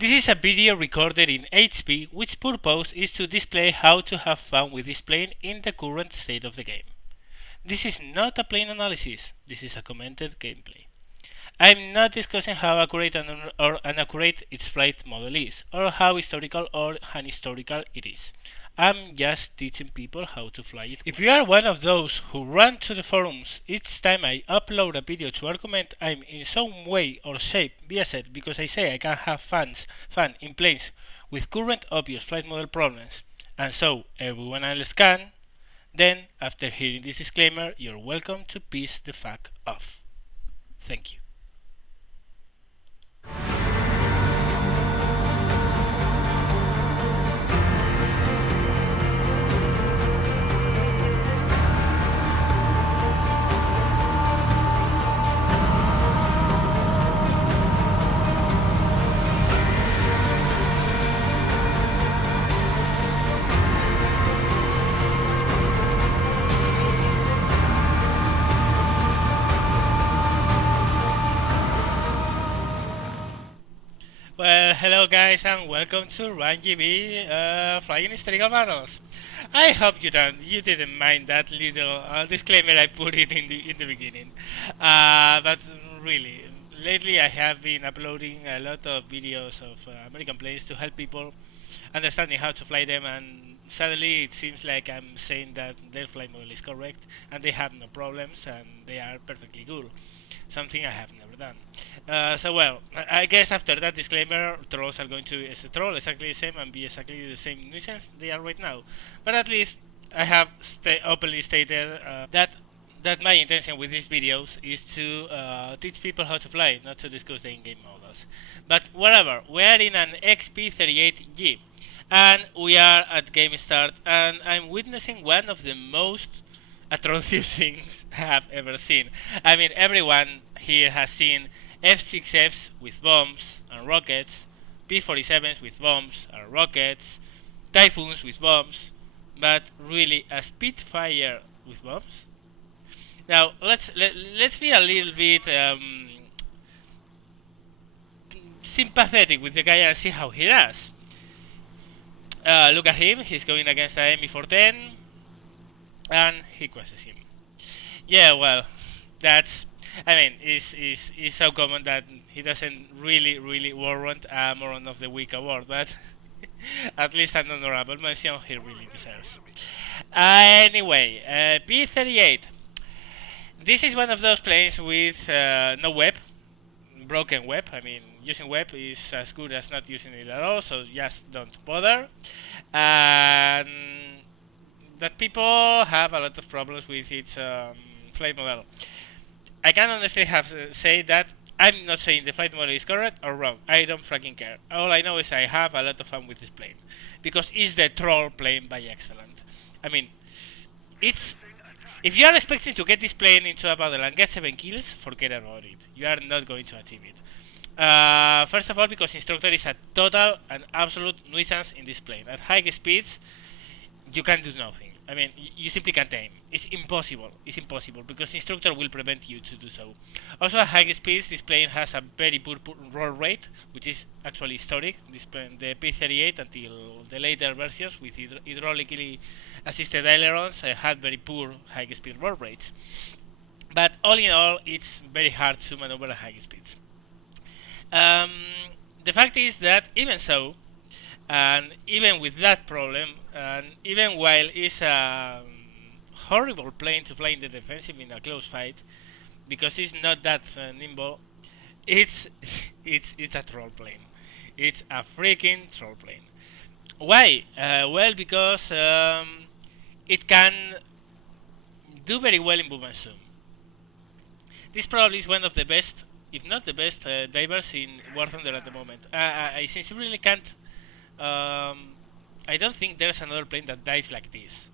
This is a video recorded in HP, which purpose is to display how to have fun with this plane in the current state of the game. This is not a plane analysis, this is a commented gameplay. I'm not discussing how accurate or inaccurate its flight model is, or how historical or unhistorical it is. I'm just teaching people how to fly it. If you are one of those who run to the forums each time I upload a video to argument I'm in some way or shape biased because I say I can have fun in planes with current obvious flight model problems, and so everyone else can, then after hearing this disclaimer, you're welcome to piss the fuck off. Thank you. Well, hello guys and welcome to RAMJB Flying Historical Battles. I hope you didn't mind that little disclaimer I put it in the beginning. But really, lately I have been uploading a lot of videos of American planes to help people understanding how to fly them, and suddenly it seems like I'm saying that their flight model is correct and they have no problems and they are perfectly good. Something I have never done. Well, I guess after that disclaimer, trolls are going to troll exactly the same and be exactly the same nuisance they are right now. But at least I have openly stated that my intention with these videos is to teach people how to fly, not to discuss the in-game models. But whatever, we are in an XP38G, and we are at game start, and I'm witnessing one of the most atrocious things I have ever seen. I mean, everyone here has seen F-6Fs with bombs and rockets, P-47s with bombs and rockets, Typhoons with bombs, but really a Spitfire with bombs? Now let's be a little bit sympathetic with the guy and see how he does. Look at him, he's going against a ME-410 and he crushes him. Yeah, well, that's, I mean, it's so common that he doesn't really warrant a Moron of the Week award, but at least an honorable mention he really deserves. Anyway, P-38. This is one of those planes with no web, broken web. I mean, using web is as good as not using it at all, so just don't bother. And that people have a lot of problems with its flight model. I can honestly say that I'm not saying the flight model is correct or wrong. I don't fucking care. All I know is I have a lot of fun with this plane because it's the troll plane by excellence. I mean, it's, if you are expecting to get this plane into a battle and get 7 kills, forget about it. You are not going to achieve it. First of all, because instructor is a total and absolute nuisance in this plane. At high speeds, you can do nothing. I mean, you simply can't aim. It's impossible. It's impossible because instructor will prevent you to do so. Also, at high speeds, this plane has a very poor roll rate, which is actually historic. This plane, the P-38 until the later versions with hydraulically assisted ailerons, had very poor high speed roll rates. But all in all, it's very hard to maneuver at high speeds. The fact is that even so, and even with that problem, and even while it's a horrible plane to fly in the defensive in a close fight, because it's not that nimble, it's a troll plane. It's a freaking troll plane. Why? Well, because it can do very well in boom and zoom. This probably is one of the best, if not the best, divers in War Thunder at the moment. I sincerely can't. I don't think there's another plane that dives like this.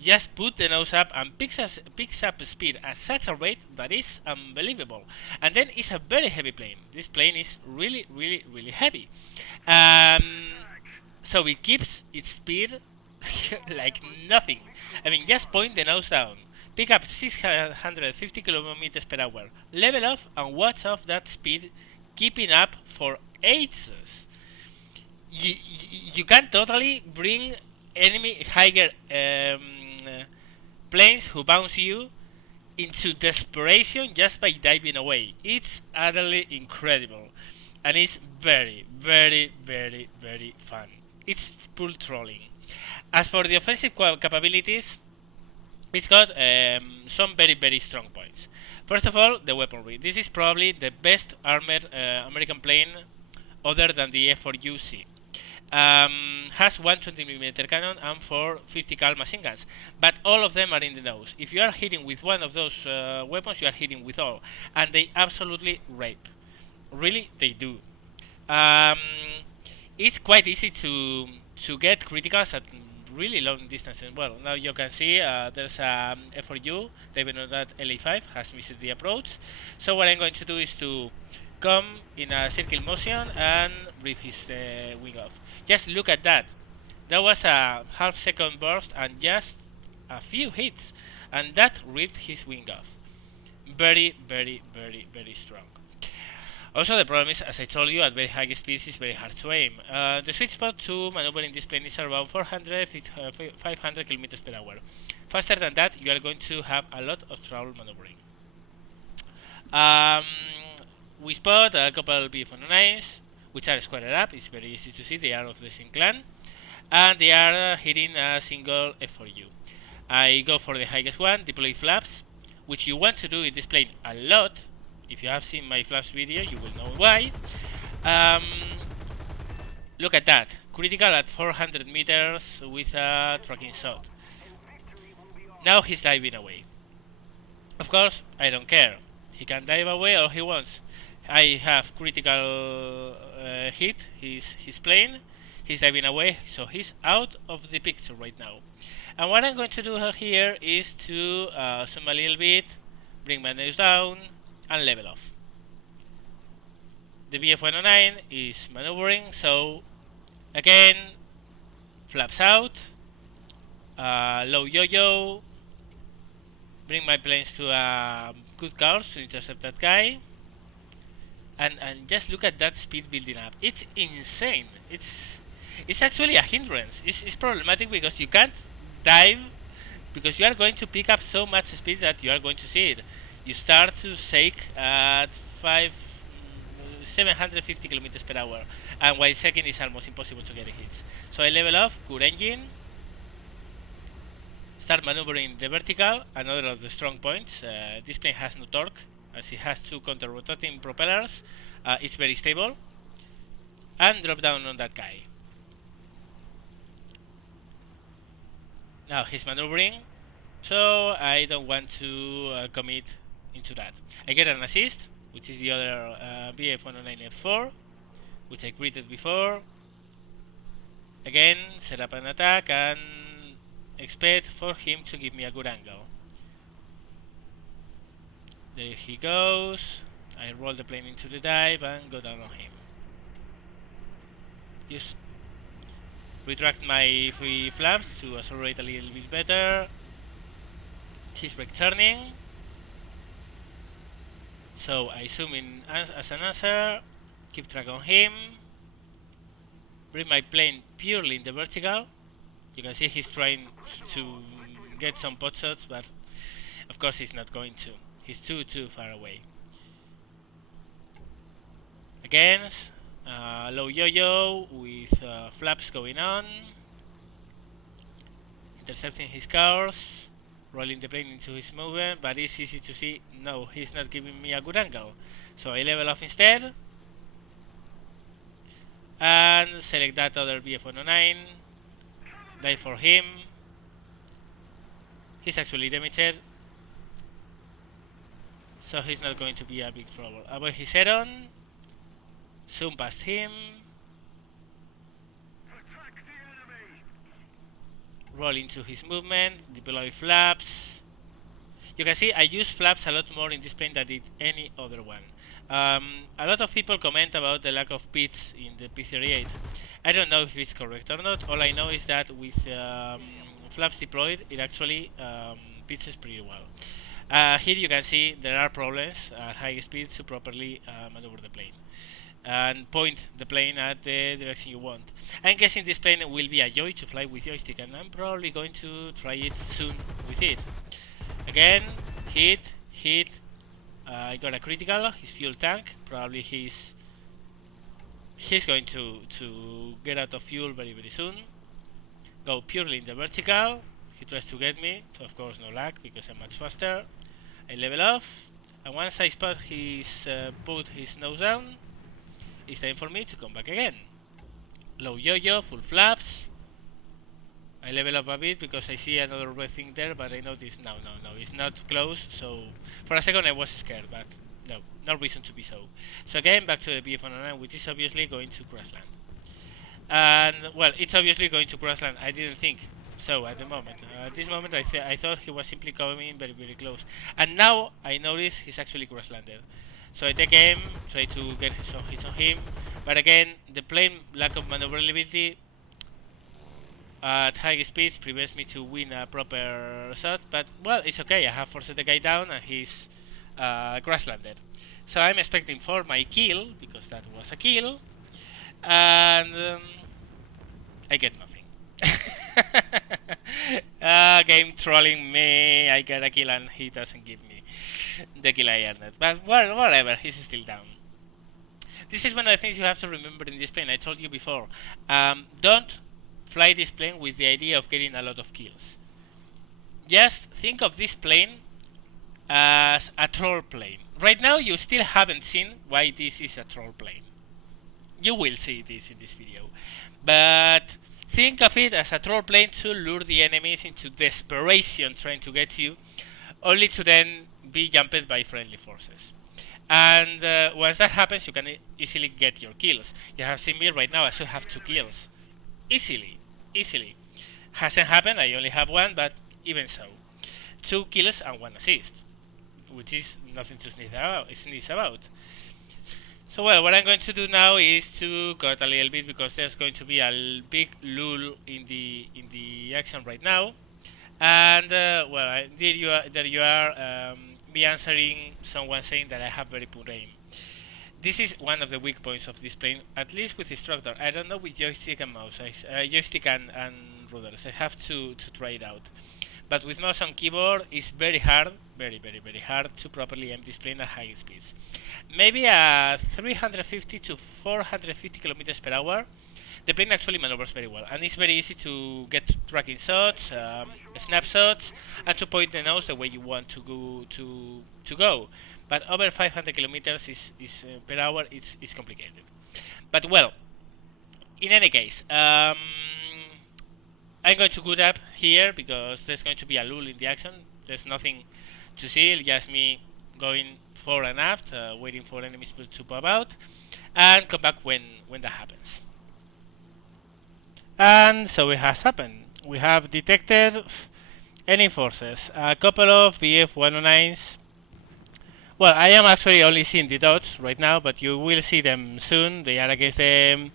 Just put the nose up and picks up speed at such a rate that is unbelievable. And then it's a very heavy plane. This plane is really heavy. So it keeps its speed like nothing. I mean, just point the nose down. Pick up 650 kilometers per hour. Level off and watch off that speed, keeping up for ages. you can totally bring enemy higher planes who bounce you into desperation just by diving away. It's utterly incredible, and it's very, very, very, very fun. It's pure trolling. As for the offensive capabilities, it's got some very, very strong points. First of all, the weaponry. This is probably the best armored American plane other than the F4UC. Has 120mm cannon and 4 50 cal machine guns, but all of them are in the nose. If you are hitting with one of those weapons, you are hitting with all, and they absolutely rape. Really, they do. Um, it's quite easy to get criticals at really long distances. Well, now you can see there's a F4U, even though that LA5 has missed the approach. So what I'm going to do is to come in a circle motion and rip his wing off. Just look at that. That was a half-second burst and just a few hits, and that ripped his wing off. Very, very, very, very strong. Also, the problem is, as I told you, at very high speeds it's very hard to aim. The sweet spot to maneuver in this plane is around 400, 500 kilometers per hour. Faster than that, you are going to have a lot of trouble maneuvering. We spot a couple of BF-109s, which are squared up. It's very easy to see they are of the same clan, and they are hitting a single F4U. I go for the highest one, deploy flaps, which you want to do in this plane a lot. If you have seen my flaps video, you will know why. Look at that, critical at 400 meters with a tracking shot. Now he's diving away. Of course, I don't care. He can dive away all he wants. I have critical hit his plane. He's diving away, so he's out of the picture right now. And what I'm going to do here is to zoom a little bit, bring my nose down, and level off. The BF-109 is maneuvering, so again, flaps out, low yo-yo, bring my planes to a good course to intercept that guy, and just look at that speed building up. It's insane. It's actually a hindrance. It's problematic because you can't dive because you are going to pick up so much speed that you are going to see it. You start to shake at 750 kilometers per hour, and while shaking is almost impossible to get hits. So I level off, good engine, start maneuvering the vertical, another of the strong points. This plane has no torque, as it has two counter-rotating propellers. It's very stable, and drop down on that guy. Now he's maneuvering, so I don't want to commit into that. I get an assist, which is the other BF-109F4, which I greeted before. Again, set up an attack and expect for him to give me a good angle. There he goes. I roll the plane into the dive and go down on him. Just retract my free flaps to accelerate a little bit better. He's brake turning, so I zoom in as an answer, keep track on him, bring my plane purely in the vertical. You can see he's trying to get some pot shots, but of course he's not going to. He's too far away. Again, low yo-yo with flaps going on, intercepting his course, rolling the plane into his movement, but it's easy to see, no, he's not giving me a good angle. So I level off instead, and select that other BF-109, dive for him. He's actually damaged, so he's not going to be a big trouble. Avoid his head-on, zoom past him, roll into his movement, deploy flaps. You can see I use flaps a lot more in this plane than did any other one. A lot of people comment about the lack of pitch in the P38. I don't know if it's correct or not. All I know is that with flaps deployed, it actually pitches pretty well. Here you can see there are problems at high speed to properly maneuver the plane. and point the plane at the direction you want. I'm guessing this plane will be a joy to fly with joystick, and I'm probably going to try it soon with it. Again, hit. I got a critical. His fuel tank. Probably he's going to get out of fuel very soon. Go purely in the vertical. He tries to get me. So of course no luck because I'm much faster. I level off, and once I spot his put his nose down, it's time for me to come back again. Low yo-yo, full flaps. I level up a bit because I see another red thing there, but I notice no, it's not close. So for a second I was scared, but no reason to be so. So again, back to the BF109, which is obviously going to crash land. And well, it's obviously going to crash land. I didn't think so at the moment. At this moment, I thought he was simply coming very close, and now I notice he's actually crash landed. So I take aim, try to get some hits on him, but again, the plane lack of maneuverability at high speeds prevents me to win a proper shot. But well, it's okay. I have forced the guy down, and he's crash landed. So I'm expecting for my kill because that was a kill, and I get nothing. Game trolling me. I get a kill and he doesn't give me the kill I earned. But well, whatever, he's still down. This is one of the things you have to remember in this plane. I told you before. Don't fly this plane with the idea of getting a lot of kills. Just think of this plane as a troll plane. Right now you still haven't seen why this is a troll plane. You will see this in this video. But think of it as a troll plane to lure the enemies into desperation trying to get you, only to then be jumped by friendly forces. And once that happens, you can easily get your kills. You have seen me right now, I still have 2 kills. Easily. Hasn't happened, I only have 1, but even so. 2 kills and 1 assist, which is nothing to sneeze about. So well, what I'm going to do now is to cut a little bit because there's going to be a big lull in the action right now, and well, there you are, me answering someone saying that I have very poor aim. This is one of the weak points of this plane, at least with instructor. I don't know with joystick and mouse, joystick and rudders. I have to try it out. But with mouse and keyboard, it's very hard, very hard to properly aim this plane at high speeds. Maybe at 350 to 450 kilometers per hour, the plane actually maneuvers very well, and it's very easy to get tracking shots, snapshots, and to point the nose the way you want to go. But over 500 kilometers per hour, it's complicated. But well, in any case, I'm going to good up here because there's going to be a lull in the action. There's nothing to see, just me going fore and aft, waiting for enemies to pop out, and come back when that happens. And so it has happened. We have detected enemy forces, a couple of BF-109s. Well, I am actually only seeing the dots right now, but you will see them soon. They are against the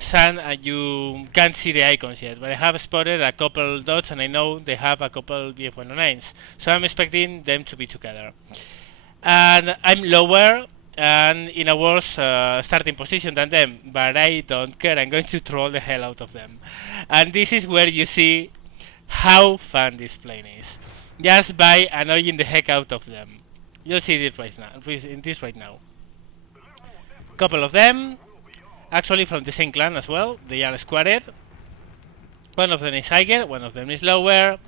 sun, and you can't see the icons yet, but I have spotted a couple dots, and I know they have a couple BF-109s, so I'm expecting them to be together. And I'm lower and in a worse starting position than them, but I don't care. I'm going to troll the hell out of them, and this is where you see how fun this plane is, just by annoying the heck out of them. You'll see this right now. Couple of them, actually from the same clan as well. They are squared. One of them is higher, one of them is lower.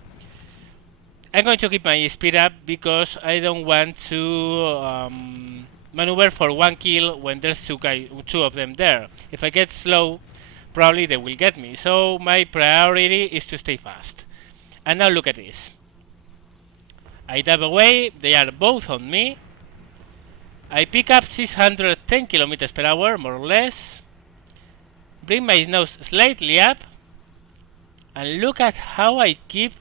I'm going to keep my speed up because I don't want to maneuver for 1 kill when there's two of them there. If I get slow, probably they will get me. So my priority is to stay fast. And now look at this. I dive away, they are both on me. I pick up 610 kilometers per hour, more or less. Bring my nose slightly up. And look at how I keep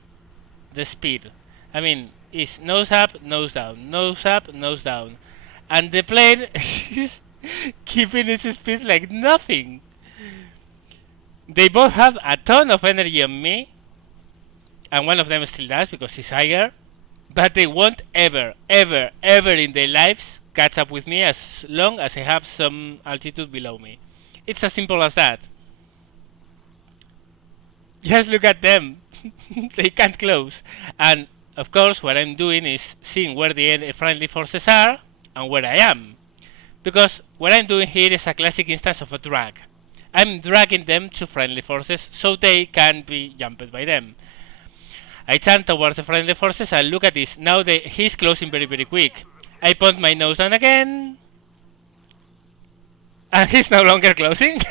the speed. I mean, it's nose up, nose down, nose up, nose down. And the plane is keeping its speed like nothing. They both have a ton of energy on me. And one of them still does because he's higher. But they won't ever in their lives catch up with me as long as I have some altitude below me. It's as simple as that. Just look at them. They can't close. And of course what I'm doing is seeing where the friendly forces are and where I am. Because what I'm doing here is a classic instance of a drag. I'm dragging them to friendly forces so they can be jumped by them. I turn towards the friendly forces and look at this. Now he's closing very very quick. I point my nose down again. And he's no longer closing.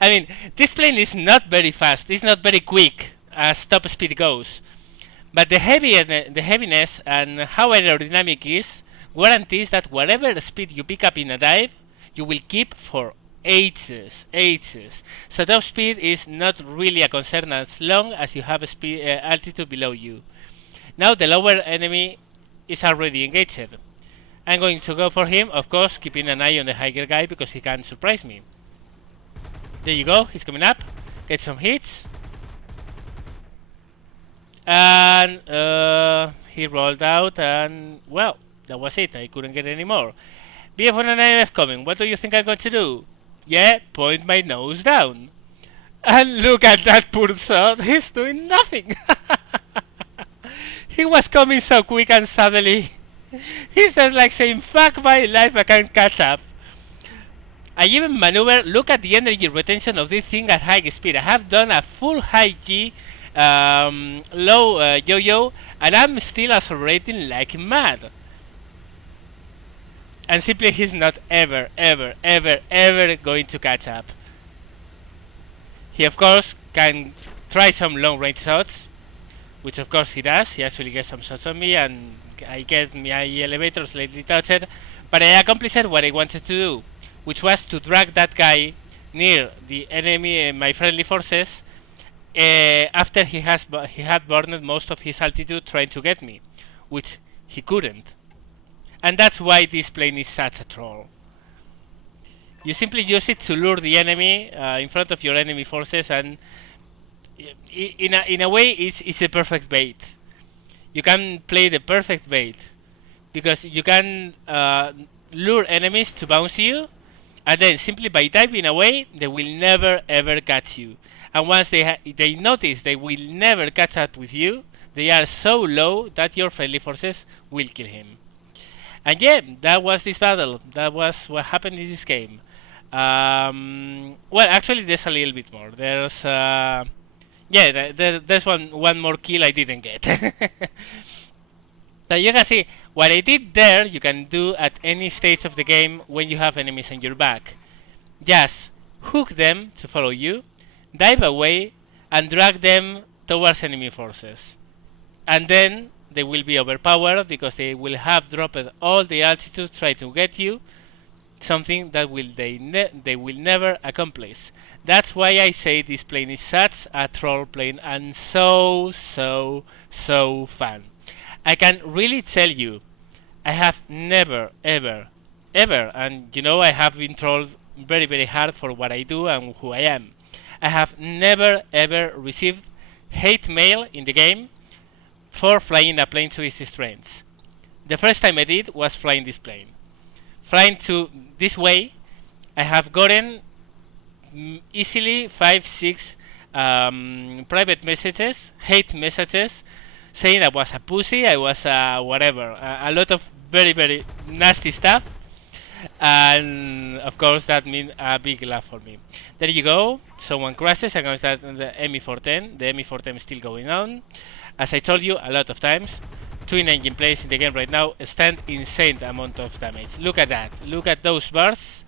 I mean, this plane is not very fast. It's not very quick as top speed goes. But the heaviness and how aerodynamic is guarantees that whatever speed you pick up in a dive, you will keep for ages. So top speed is not really a concern as long as you have a altitude below you. Now the lower enemy is already engaged. I'm going to go for him, of course, keeping an eye on the higher guy because he can surprise me. There you go, he's coming up. Get some hits. And he rolled out and, well, that was it. I couldn't get any more. BF19F coming. What do you think I'm going to do? Yeah, point my nose down. And look at that poor shot. He's doing nothing. He was coming so quick and suddenly he's just like saying, fuck my life, I can't catch up. I even maneuver, look at the energy retention of this thing at high speed. I have done a full high G, low yo-yo, and I'm still accelerating like mad. And simply he's not ever going to catch up. He of course can try some long range shots, which of course he does. He actually gets some shots on me and I get my elevator slightly touched, but I accomplished what I wanted to do, which was to drag that guy near the enemy, my friendly forces, after he had burned most of his altitude trying to get me, which he couldn't. And that's why this plane is such a troll. You simply use it to lure the enemy in front of your enemy forces, and in a way it's a perfect bait. You can play the perfect bait because you can lure enemies to bounce you, and then simply by diving away they will never ever catch you. And once they notice they will never catch up with you, they are so low that your friendly forces will kill him. And yeah, that was this battle. That was what happened in this game. Well, actually, there's a little bit more. There's there's one more kill I didn't get. So you can see what I did there. You can do at any stage of the game when you have enemies on your back. Just hook them to follow you, dive away, and drag them towards enemy forces. And then they will be overpowered because they will have dropped all the altitude trying to get you, something that they will never accomplish. That's why I say this plane is such a troll plane and so fun. I can really tell you, I have never ever, and you know I have been trolled very hard for what I do and who I am. I have never ever received hate mail in the game for flying a plane to its strengths. The first time I did was flying this plane. Flying to this way, I have gotten easily 5-6 private messages, hate messages, saying I was a pussy, I was whatever, a lot of very nasty stuff, and of course that means a big laugh for me. There you go, someone crashes against the ME410, the ME410 is still going on. As I told you a lot of times, twin engine planes in the game right now stand insane amount of damage. Look at that, look at those bars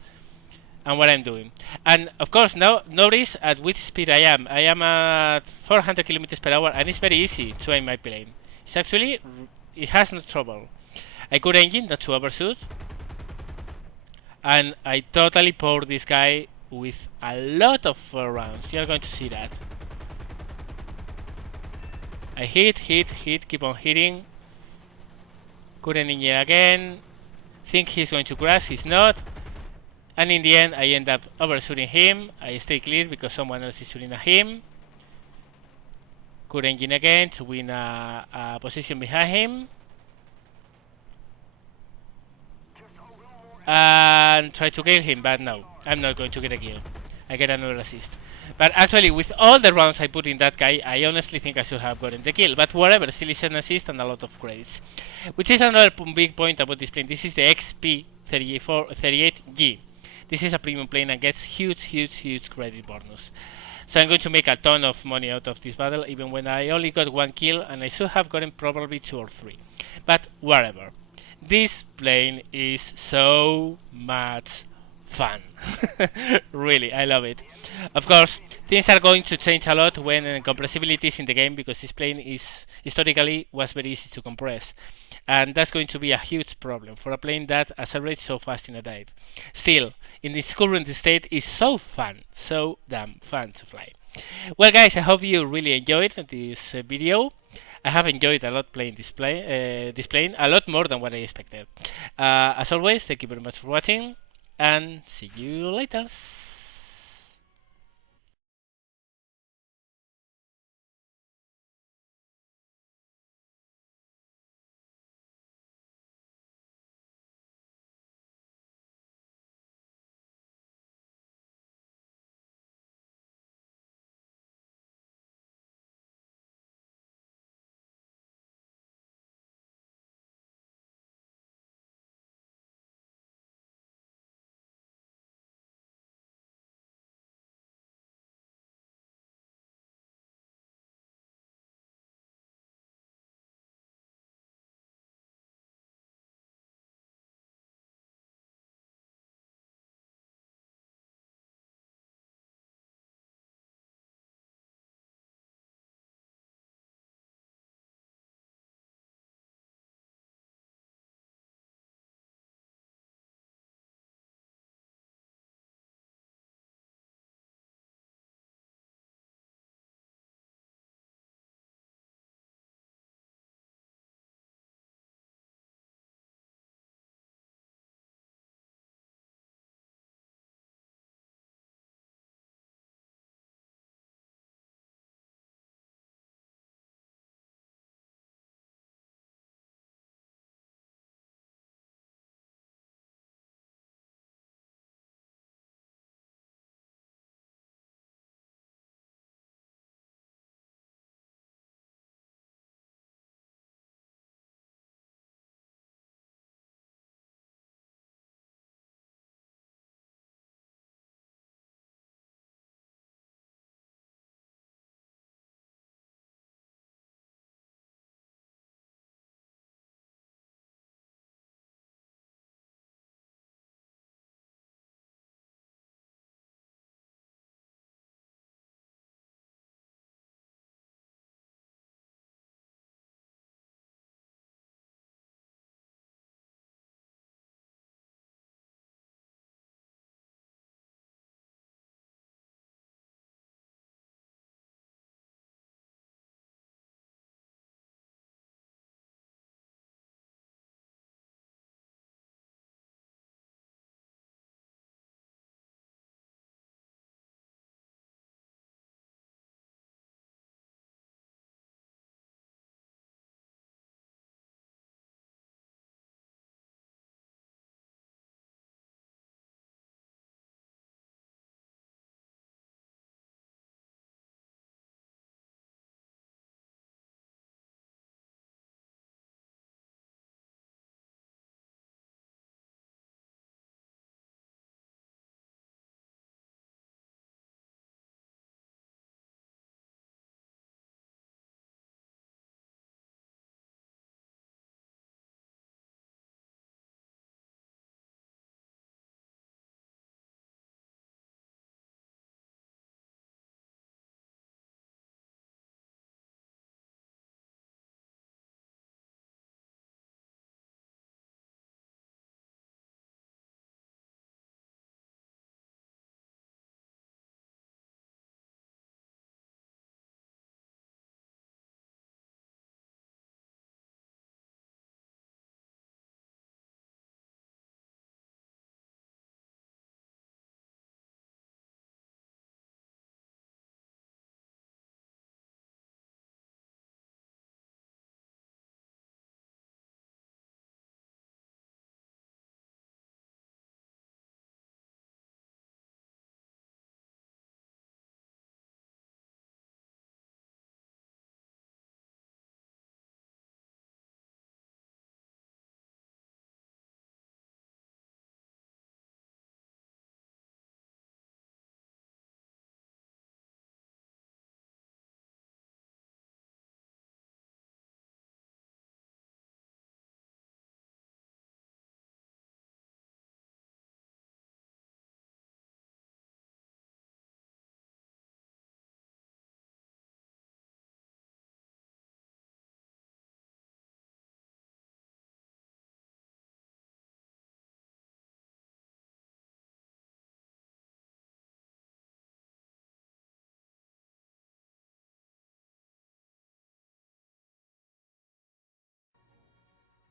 and what I'm doing. And of course now notice at which speed I am. I am at 400 kilometers per hour and it's very easy to aim my plane. It's actually, it has no trouble. I could engine not to overshoot, and I totally poured this guy with a lot of rounds. You're going to see that. I hit, keep on hitting. Couldn't engine again. Think he's going to crash, he's not. And in the end, I end up overshooting him. I stay clear because someone else is shooting at him. Could engine again to win a position behind him. and try to kill him, but no, I'm not going to get a kill. I get another assist. But actually, with all the rounds I put in that guy, I honestly think I should have gotten the kill. But whatever, still is an assist and a lot of credits. Which is another big point about this plane. This is the XP38G. This is a premium plane and gets huge credit bonus. So I'm going to make a ton of money out of this battle, even when I only got 1 kill, and I should have gotten probably 2 or 3. But whatever. This plane is so much fun. Really, I love it. Of course, things are going to change a lot when compressibility is in the game, because this plane is historically was very easy to compress, and that's going to be a huge problem for a plane that accelerates so fast in a dive. Still, in this current state, is so fun, so damn fun to fly. Well, guys, I hope you really enjoyed this video. I have enjoyed a lot playing this plane, a lot more than what I expected. As always, thank you very much for watching, and see you later.